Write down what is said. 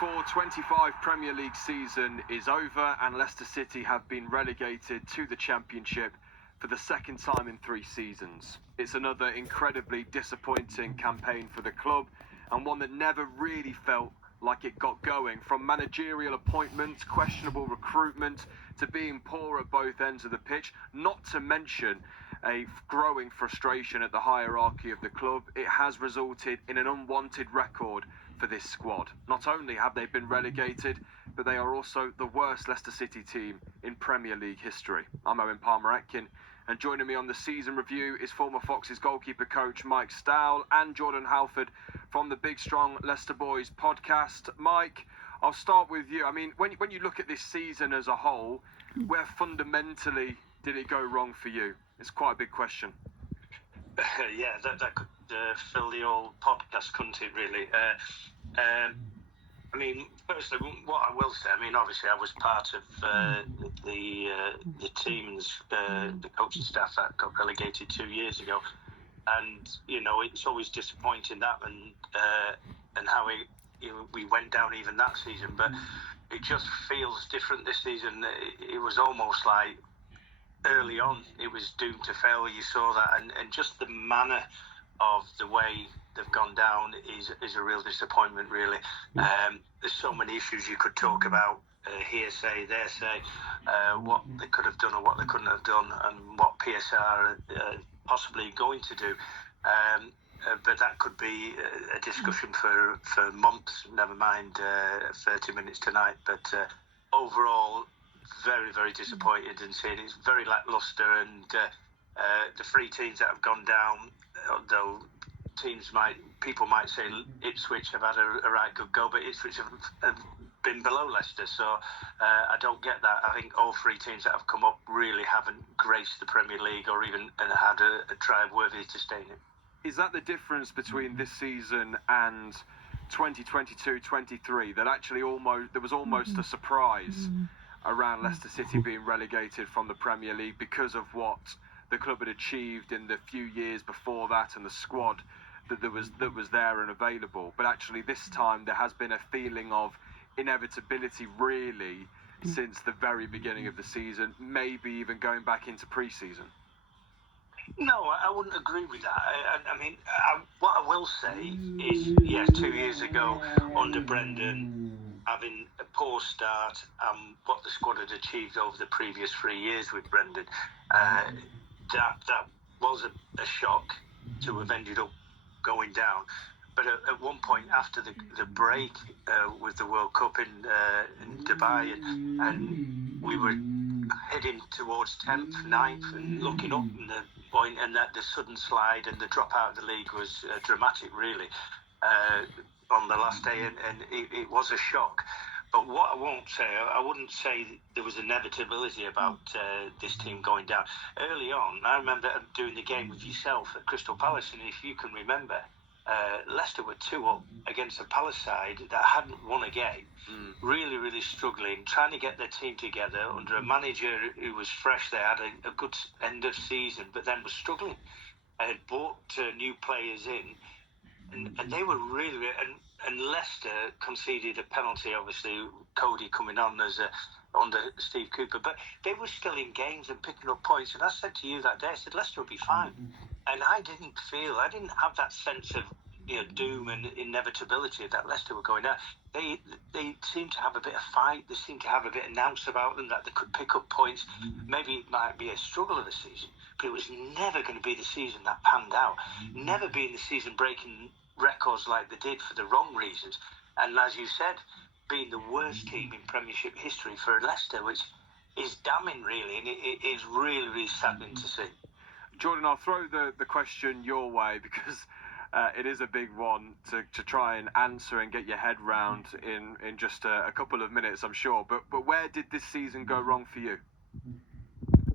4-25 Premier League season is over and Leicester City have been relegated to the Championship for the second time in 3 seasons. It's another incredibly disappointing campaign for the club and one that never really felt like it got going. From managerial appointments, questionable recruitment, to being poor at both ends of the pitch, not to mention a growing frustration at the hierarchy of the club, it has resulted in an unwanted record for this squad. Not only have they been relegated, but they are also the worst Leicester City team in Premier League history. I'm Owen Palmer-Atkin, and joining me on the season review is former Foxes goalkeeper coach Mike Stowell and Jordan Halford from the Big Strong Leicester Boys podcast. Mike, I'll start with you. I mean, when you look at this season as a whole, where fundamentally did it go wrong for you? It's quite a big question. Yeah, that could fill the old podcast, couldn't it, really? I mean, firstly, what I will say, I mean, obviously I was part of the team's, the coaching staff that got relegated 2 years ago. And, you know, it's always disappointing that and how we went down even that season. But it just feels different this season. It was almost like early on it was doomed to fail. You saw that, and just the manner of the way they've gone down is a real disappointment, really. There's so many issues you could talk about, hearsay, there say, what they could have done or what they couldn't have done, and what PSR are possibly going to do. But that could be a discussion for months, never mind 30 minutes tonight. But overall, very, very disappointed in seeing it's very lacklustre, and the 3 teams that have gone down, although people might say Ipswich have had a right good go, but Ipswich have been below Leicester, so I don't get that. I think all 3 teams that have come up really haven't graced the Premier League or even had a drive worthy to stay in it. Is that the difference between this season and 2022-23, that actually there was almost a surprise around Leicester City being relegated from the Premier League because of what the club had achieved in the few years before that and the squad that was there and available? But actually this time there has been a feeling of inevitability, really, since the very beginning of the season, maybe even going back into pre-season. No, I wouldn't agree with that. I mean, what I will say is, yes, 2 years ago under Brendan, having a poor start, what the squad had achieved over the previous 3 years with Brendan, that was a shock to have ended up going down. But at one point after the break with the World Cup in Dubai, and we were heading towards 10th, 9th, and looking up in the point, and that the sudden slide and the drop out of the league was dramatic, really, on the last day, and it was a shock. But what I wouldn't say there was inevitability about this team going down. Early on, I remember doing the game with yourself at Crystal Palace, and if you can remember, Leicester were 2-up against a Palace side that hadn't won a game, really, really struggling, trying to get their team together under a manager who was fresh. They had a good end of season, but then was struggling. Had bought new players in, and they were really, and Leicester conceded a penalty, obviously, Cody coming on as under Steve Cooper, but they were still in games and picking up points. And I said to you that day, I said, Leicester will be fine. And I didn't have that sense of doom and inevitability that Leicester were going down. They seemed to have a bit of fight. They seemed to have a bit of nous about them, that they could pick up points. Maybe it might be a struggle of the season, but it was never going to be the season that panned out. Never being the season breaking records like they did for the wrong reasons. And as you said, being the worst team in Premiership history for Leicester, which is damning, really, and it is really, really saddening to see. Jordan, I'll throw the question your way because it is a big one to try and answer and get your head round in just a couple of minutes, I'm sure. But where did this season go wrong for you?